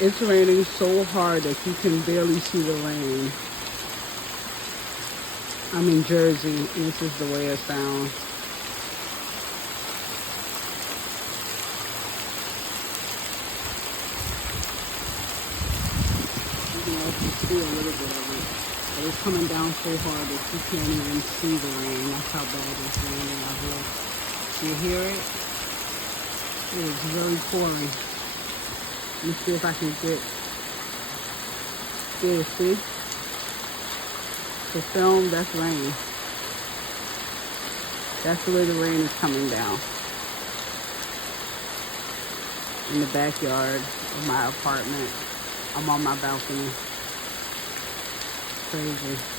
It's raining so hard that you can barely see the rain. I'm in Jersey, and this is the way it sounds. You can also see a little bit of it. But it's coming down so hard that you can't even see the rain. That's how bad it's raining out here. Do you hear it? It is very pouring. Let me see if I can get there, see? The film, that's rain. That's the way the rain is coming down. In the backyard of my apartment. I'm on my balcony. Crazy.